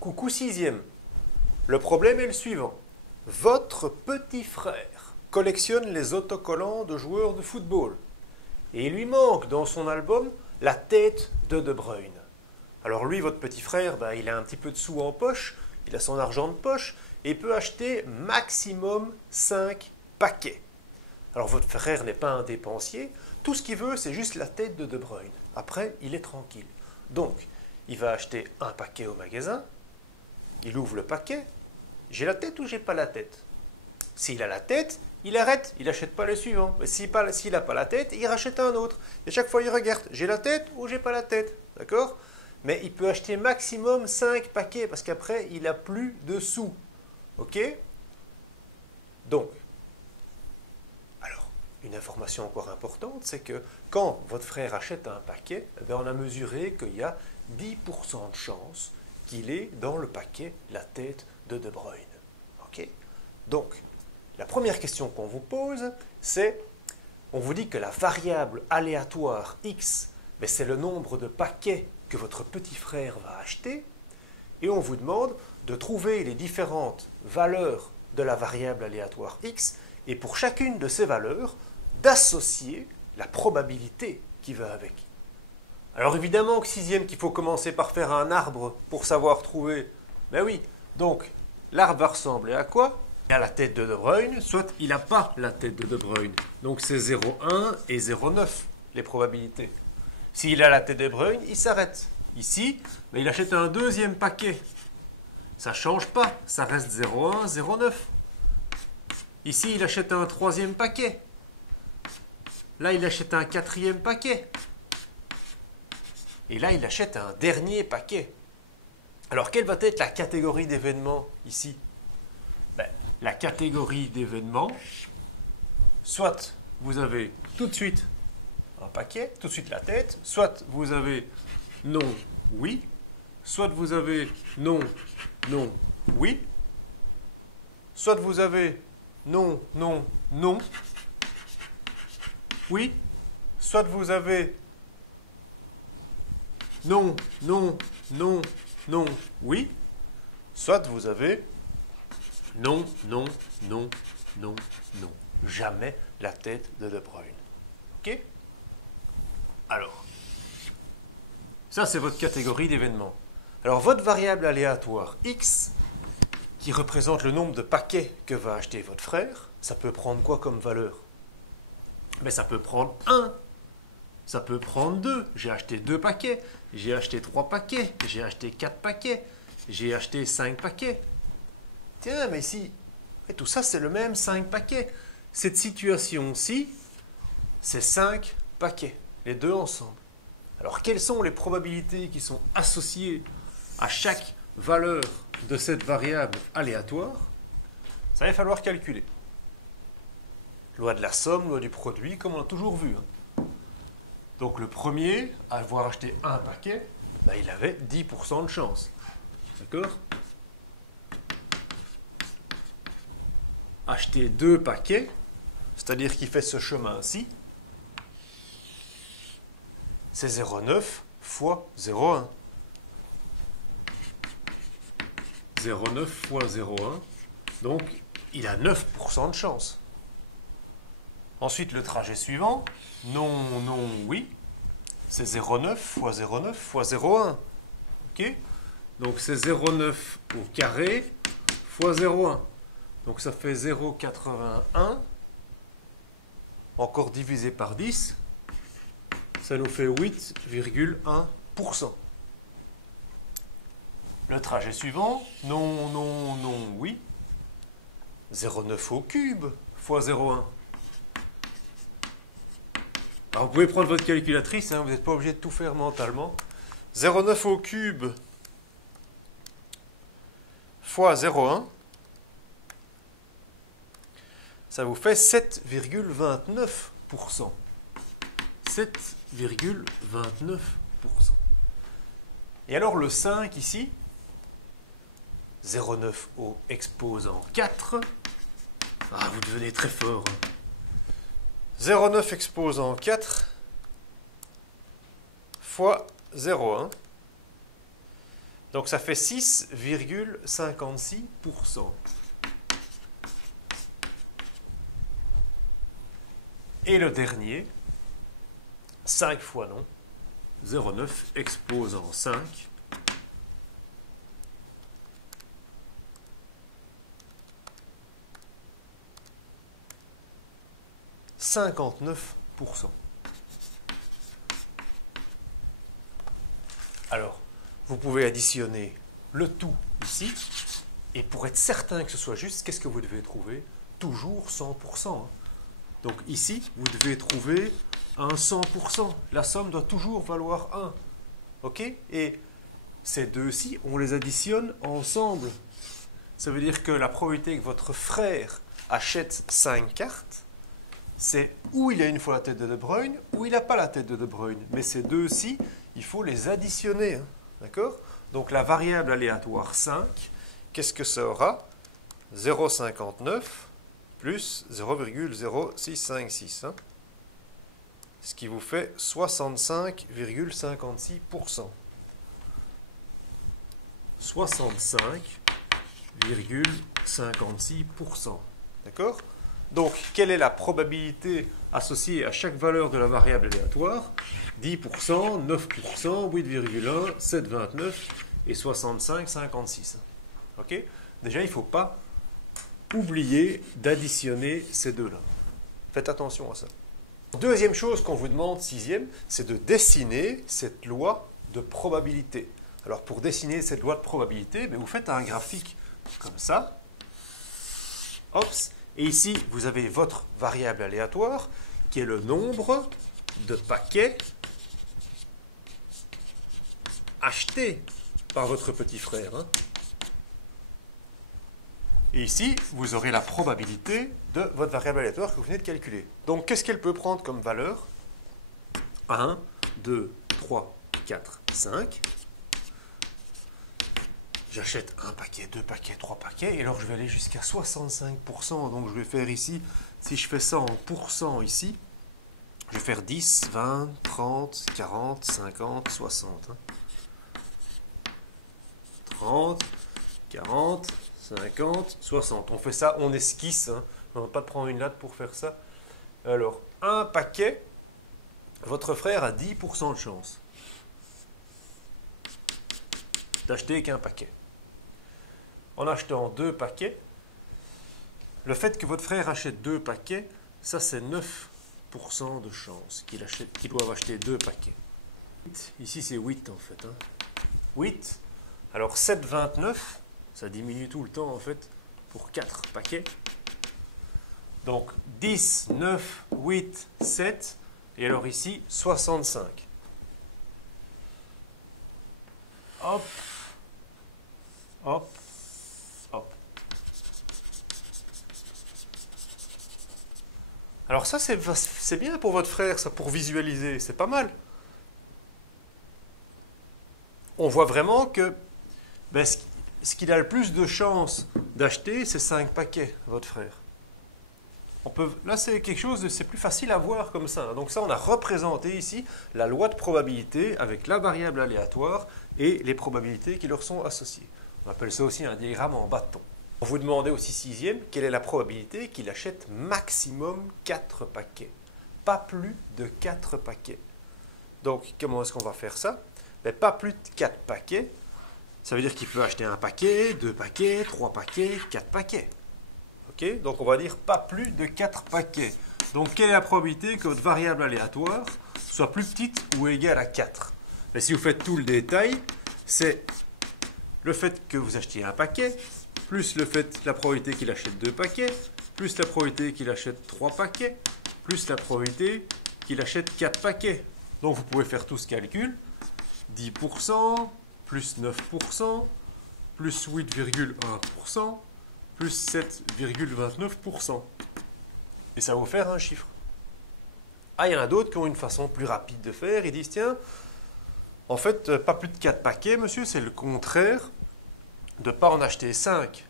Coucou sixième. Le problème est le suivant. Votre petit frère collectionne les autocollants de joueurs de football. Et il lui manque dans son album la tête de Bruyne. Alors lui, votre petit frère, il a un petit peu de sous en poche, il a son argent de poche, et il peut acheter maximum 5 paquets. Alors votre frère n'est pas un dépensier, tout ce qu'il veut, c'est juste la tête de Bruyne. Après, il est tranquille. Donc, il va acheter un paquet au magasin, il ouvre le paquet, j'ai la tête ou j'ai pas la tête? S'il a la tête, il arrête, il n'achète pas le suivant. Mais s'il n'a pas la tête, il rachète un autre. Et chaque fois, il regarde, j'ai la tête ou j'ai pas la tête. D'accord? Mais il peut acheter maximum 5 paquets parce qu'après, il n'a plus de sous. Ok? Donc, alors, une information encore importante, c'est que quand votre frère achète un paquet, on a mesuré qu'il y a 10% de chance qu'il ait dans le paquet la tête de Bruyne. Ok? Donc, la première question qu'on vous pose, c'est, on vous dit que la variable aléatoire x, c'est le nombre de paquets que votre petit frère va acheter, et on vous demande de trouver les différentes valeurs de la variable aléatoire x, et pour chacune de ces valeurs, d'associer la probabilité qui va avec. Alors évidemment que sixième qu'il faut commencer par faire un arbre pour savoir trouver. Ben oui, donc l'arbre va ressembler à quoi? Il a la tête de Bruyne, soit il n'a pas la tête de Bruyne. Donc c'est 0,1 et 0,9 les probabilités. S'il a la tête de Bruyne, il s'arrête. Ici, il achète un deuxième paquet. Ça ne change pas, ça reste 0,1, 0,9. Ici, il achète un troisième paquet. Là, il achète un quatrième paquet. Et là, il achète un dernier paquet. Alors, quelle va être la catégorie d'événements ici? La catégorie d'événements, soit vous avez tout de suite un paquet, tout de suite la tête, soit vous avez non, oui, soit vous avez non, non, oui, soit vous avez non, non, non, oui, soit vous avez non, non, non, non, oui, soit vous avez non, non, non, non, non. Jamais la tête de Bruyne. Ok? Alors, ça c'est votre catégorie d'événements. Alors votre variable aléatoire x, qui représente le nombre de paquets que va acheter votre frère, ça peut prendre quoi comme valeur? Ça peut prendre 1. Ça peut prendre 2. J'ai acheté 2 paquets. J'ai acheté 3 paquets. J'ai acheté 4 paquets. J'ai acheté 5 paquets. Tiens, mais si tout ça c'est le même 5 paquets. Cette situation-ci, c'est 5 paquets, les deux ensemble. Alors, quelles sont les probabilités qui sont associées à chaque valeur de cette variable aléatoire? Ça va falloir calculer. Loi de la somme, loi du produit, comme on a toujours vu. Donc, le premier, à avoir acheté un paquet, il avait 10% de chance. D'accord? Acheter 2 paquets, c'est-à-dire qu'il fait ce chemin-ci, c'est 0,9 fois 0,1. 0,9 fois 0,1, donc il a 9% de chance. Ensuite, le trajet suivant, non, non, oui, c'est 0,9 fois 0,9 fois 0,1. Ok? Donc c'est 0,9 au carré fois 0,1. Donc ça fait 0,81, encore divisé par 10, ça nous fait 8,1%. Le trajet suivant, non, non, non, oui, 0,9 au cube fois 0,1. Alors vous pouvez prendre votre calculatrice, vous n'êtes pas obligé de tout faire mentalement. 0,9 au cube fois 0,1. Ça vous fait 7,29%. 7,29%. Et alors le 5 ici, 0,9 au exposant 4. Ah, vous devenez très fort. 0,9 exposant 4 fois 0,1. Donc ça fait 6,56%. Et le dernier, 5 fois non, 0,9 exposant 5. « 59%. Alors, vous pouvez additionner le tout ici, et pour être certain que ce soit juste, qu'est-ce que vous devez trouver? Toujours 100%. Hein. Donc ici, vous devez trouver un 100%. La somme doit toujours valoir 1. OK? Et ces deux-ci, on les additionne ensemble. Ça veut dire que la probabilité que votre frère achète 5 cartes, c'est où il a une fois la tête de De Bruyne, ou il n'a pas la tête de De Bruyne. Mais ces deux-ci, il faut les additionner. Hein. D'accord? Donc la variable aléatoire 5, qu'est-ce que ça aura? 0,59 plus 0,0656. Hein? Ce qui vous fait 65,56%. 65,56%. D'accord? Donc, quelle est la probabilité associée à chaque valeur de la variable aléatoire? 10%, 9%, 8,1, 7,29 et 65,56. OK? Déjà, il ne faut pas oublier d'additionner ces deux-là. Faites attention à ça. Deuxième chose qu'on vous demande, sixième, c'est de dessiner cette loi de probabilité. Alors, pour dessiner cette loi de probabilité, vous faites un graphique comme ça. Hops. Et ici, vous avez votre variable aléatoire, qui est le nombre de paquets achetés par votre petit frère. Hein. Et ici, vous aurez la probabilité de votre variable aléatoire que vous venez de calculer. Donc, qu'est-ce qu'elle peut prendre comme valeur? 1, 2, 3, 4, 5. J'achète un paquet, deux paquets, trois paquets, et alors je vais aller jusqu'à 65%. Donc je vais faire ici, si je fais ça en pourcent ici, je vais faire 10, 20, 30, 40, 50, 60. Hein. 30, 40, 50, 60. On fait ça, on esquisse. Hein. On ne va pas prendre une latte pour faire ça. Alors, un paquet, votre frère a 10% de chance d'acheter qu'un paquet. En achetant deux paquets, le fait que votre frère achète deux paquets, ça c'est 9% de chance qu'il doive acheter deux paquets. Ici c'est 8 en fait. Hein. 8, alors 7,29, ça diminue tout le temps en fait, pour 4 paquets. Donc 10, 9, 8, 7, et alors ici 65. Hop, hop, hop. Alors ça, c'est bien pour votre frère, ça, pour visualiser, c'est pas mal. On voit vraiment que ce qu'il a le plus de chances d'acheter, c'est 5 paquets, votre frère. Là, c'est quelque chose, c'est plus facile à voir comme ça. Donc ça, on a représenté ici la loi de probabilité avec la variable aléatoire et les probabilités qui leur sont associées. On appelle ça aussi un diagramme en bâton. On vous demandait aussi sixième, quelle est la probabilité qu'il achète maximum 4 paquets. Pas plus de 4 paquets. Donc, comment est-ce qu'on va faire ça? Pas plus de 4 paquets. Ça veut dire qu'il peut acheter un paquet, 2 paquets, 3 paquets, 4 paquets. Okay? Donc, on va dire pas plus de 4 paquets. Donc, quelle est la probabilité que votre variable aléatoire soit plus petite ou égale à 4? Mais si vous faites tout le détail, c'est le fait que vous achetiez un paquet, plus la probabilité qu'il achète 2 paquets, plus la probabilité qu'il achète 3 paquets, plus la probabilité qu'il achète 4 paquets. Donc, vous pouvez faire tout ce calcul. 10%, plus 9%, plus 8,1%, plus 7,29%. Et ça va vous faire un chiffre. Ah, il y en a d'autres qui ont une façon plus rapide de faire. Ils disent, tiens, en fait, pas plus de 4 paquets, monsieur, c'est le contraire de ne pas en acheter 5.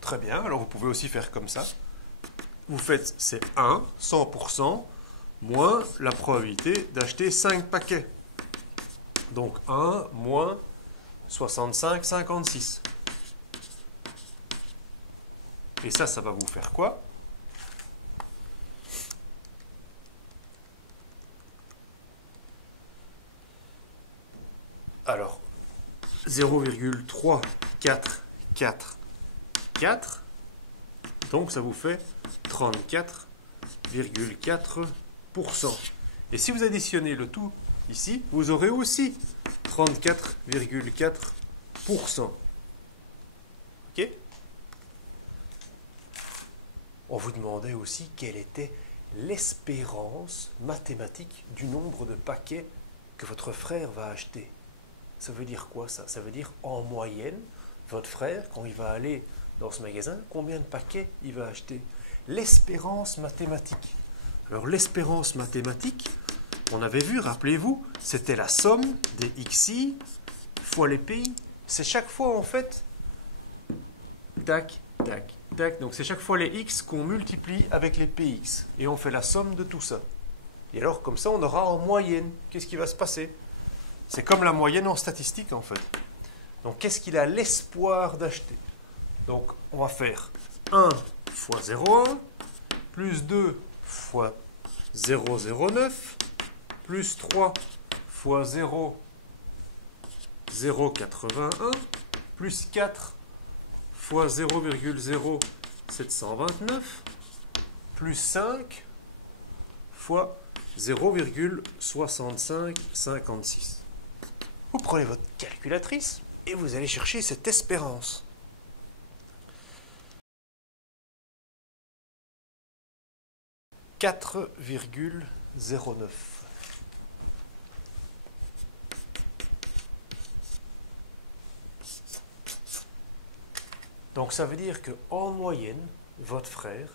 Très bien, alors vous pouvez aussi faire comme ça. Vous faites, c'est 1, 100%, moins la probabilité d'acheter 5 paquets. Donc 1 moins 65, 56. Et ça va vous faire quoi? Alors, 0,344, donc ça vous fait 34,4%. Et si vous additionnez le tout ici, vous aurez aussi 34,4%. Ok? On vous demandait aussi quelle était l'espérance mathématique du nombre de paquets que votre frère va acheter. Ça veut dire quoi ça? Ça veut dire en moyenne, votre frère, quand il va aller dans ce magasin, combien de paquets il va acheter? L'espérance mathématique. Alors l'espérance mathématique, on avait vu, rappelez-vous, c'était la somme des XI fois les PI. C'est chaque fois en fait, tac, tac, tac. Donc c'est chaque fois les X qu'on multiplie avec les PX. Et on fait la somme de tout ça. Et alors comme ça on aura en moyenne. Qu'est-ce qui va se passer? C'est comme la moyenne en statistique en fait. Donc qu'est-ce qu'il a l'espoir d'acheter? Donc on va faire 1 fois 0,1 plus 2 fois 0,09 plus 3 fois 0,081 plus 4 fois 0,0729 plus 5 fois 0,6556. Vous prenez votre calculatrice et vous allez chercher cette espérance. « 4,09. Donc ça veut dire qu'en moyenne, votre frère,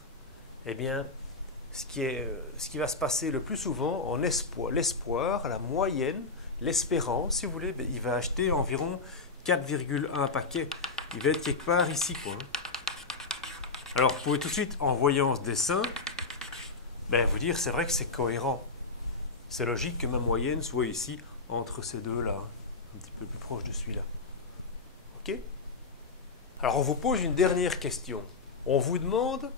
eh bien, ce qui va se passer le plus souvent en l'espoir, la moyenne, l'espérance, si vous voulez, il va acheter environ 4,1 paquets. Il va être quelque part ici, quoi. Alors, vous pouvez tout de suite, en voyant ce dessin, vous dire, c'est vrai que c'est cohérent. C'est logique que ma moyenne soit ici, entre ces deux-là, un petit peu plus proche de celui-là. OK? Alors, on vous pose une dernière question. On vous demande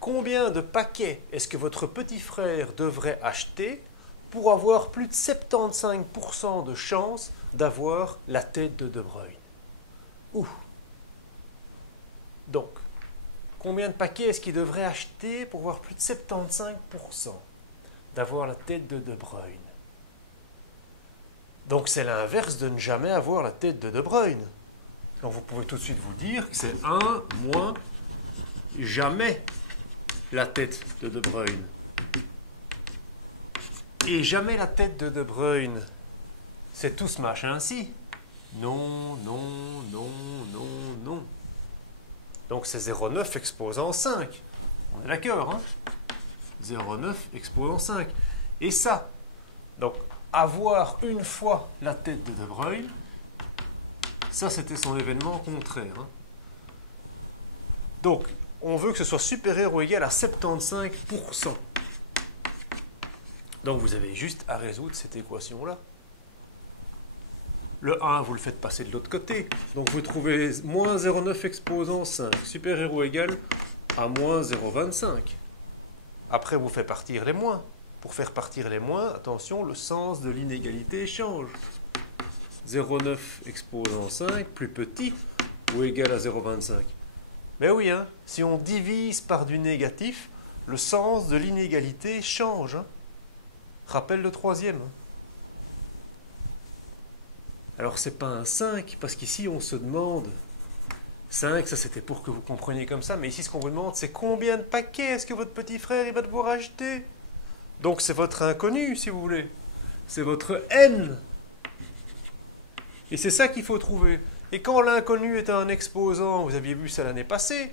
combien de paquets est-ce que votre petit frère devrait acheter pour avoir plus de 75% de chance d'avoir la tête de De Bruyne. Ouh. Donc, combien de paquets est-ce qu'il devrait acheter pour avoir plus de 75% d'avoir la tête de De Bruyne? Donc, c'est l'inverse de ne jamais avoir la tête de De Bruyne. Donc, vous pouvez tout de suite vous dire que c'est 1 moins jamais la tête de De Bruyne. Et jamais la tête de De Bruyne, c'est tout ce machin-ci. Non, non, non, non, non. Donc c'est 0,9 exposant 5. On est d'accord, hein? 0,9 exposant 5. Et ça, donc avoir une fois la tête de De Bruyne, ça c'était son événement contraire. Hein? Donc, on veut que ce soit supérieur ou égal à 75%. Donc vous avez juste à résoudre cette équation-là. Le 1, vous le faites passer de l'autre côté. Donc vous trouvez moins 0,9 exposant 5, supérieur ou égal à moins 0,25. Après, vous faites partir les moins. Pour faire partir les moins, attention, le sens de l'inégalité change. 0,9 exposant 5 plus petit ou égal à 0,25. Mais oui, hein, si on divise par du négatif, le sens de l'inégalité change. Hein. Rappelle le troisième. Alors, ce n'est pas un 5, parce qu'ici, on se demande... 5, ça c'était pour que vous compreniez comme ça, mais ici, ce qu'on vous demande, c'est combien de paquets est-ce que votre petit frère il va devoir acheter? Donc, c'est votre inconnu, si vous voulez. C'est votre n. Et c'est ça qu'il faut trouver. Et quand l'inconnu est un exposant, vous aviez vu ça l'année passée,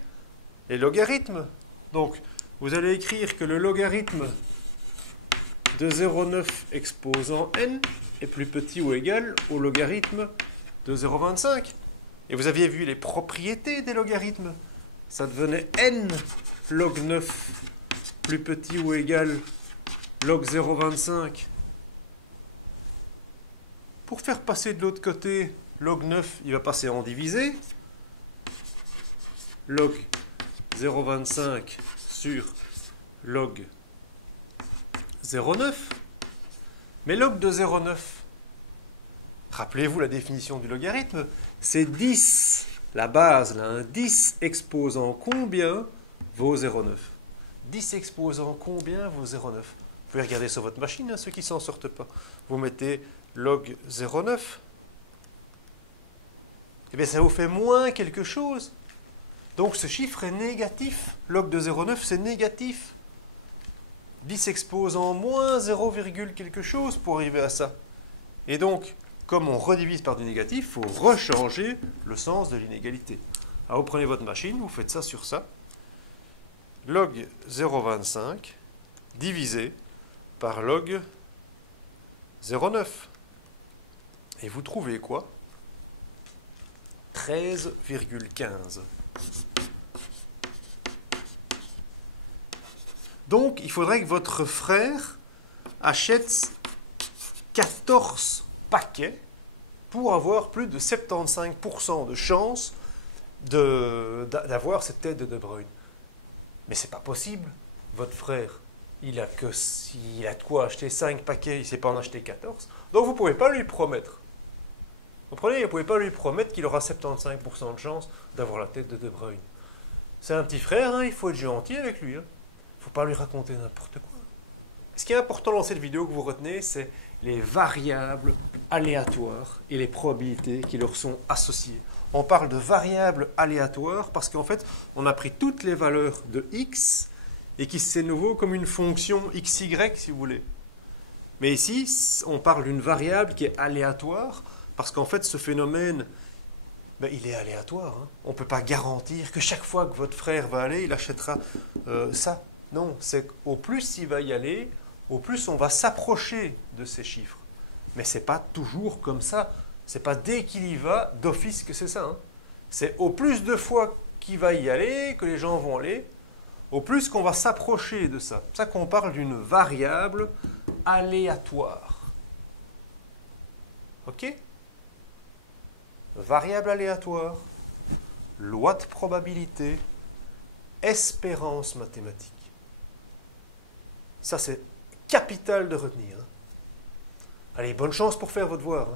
les logarithmes. Donc, vous allez écrire que le logarithme de 0,9 exposant n est plus petit ou égal au logarithme de 0,25. Et vous aviez vu les propriétés des logarithmes. Ça devenait n log 9 plus petit ou égal log 0,25. Pour faire passer de l'autre côté, Log 9, il va passer en divisé. Log 0,25 sur log 0,9. Mais log de 0,9, rappelez-vous la définition du logarithme, c'est 10, la base, là, un 10 exposant combien vaut 0,9. 10 exposant combien vaut 0,9. Vous pouvez regarder sur votre machine, hein, ceux qui ne s'en sortent pas. Vous mettez log 0,9. Eh bien, ça vous fait moins quelque chose. Donc, ce chiffre est négatif. Log de 0,9, c'est négatif. 10 exposant moins 0, quelque chose pour arriver à ça. Et donc, comme on redivise par du négatif, il faut rechanger le sens de l'inégalité. Alors, vous prenez votre machine, vous faites ça sur ça. Log 0,25 divisé par log 0,9. Et vous trouvez quoi? 13,15. Donc, il faudrait que votre frère achète 14 paquets pour avoir plus de 75% de chance d'avoir cette tête de De Bruyne. Mais c'est pas possible. Votre frère, il a de quoi acheter 5 paquets, il ne sait pas en acheter 14. Donc, vous ne pouvez pas lui promettre. Vous comprenez, vous ne pouvez pas lui promettre qu'il aura 75% de chance d'avoir la tête de De Bruyne. C'est un petit frère, hein, il faut être gentil avec lui. Il ne faut pas lui raconter n'importe quoi. Ce qui est important dans cette vidéo que vous retenez, c'est les variables aléatoires et les probabilités qui leur sont associées. On parle de variables aléatoires parce qu'en fait, on a pris toutes les valeurs de x et qui c'est nouveau comme une fonction xy, si vous voulez. Mais ici, on parle d'une variable qui est aléatoire parce qu'en fait, ce phénomène, ben, il est aléatoire. Hein. On ne peut pas garantir que chaque fois que votre frère va aller, il achètera ça. Non, c'est qu'au plus il va y aller, au plus on va s'approcher de ces chiffres. Mais ce n'est pas toujours comme ça. Ce n'est pas dès qu'il y va, d'office que c'est ça. Hein. C'est au plus de fois qu'il va y aller, que les gens vont aller, au plus qu'on va s'approcher de ça. C'est ça qu'on parle d'une variable aléatoire. OK? Variable aléatoire, loi de probabilité, espérance mathématique. Ça, c'est capital de retenir. Allez, bonne chance pour faire votre devoir.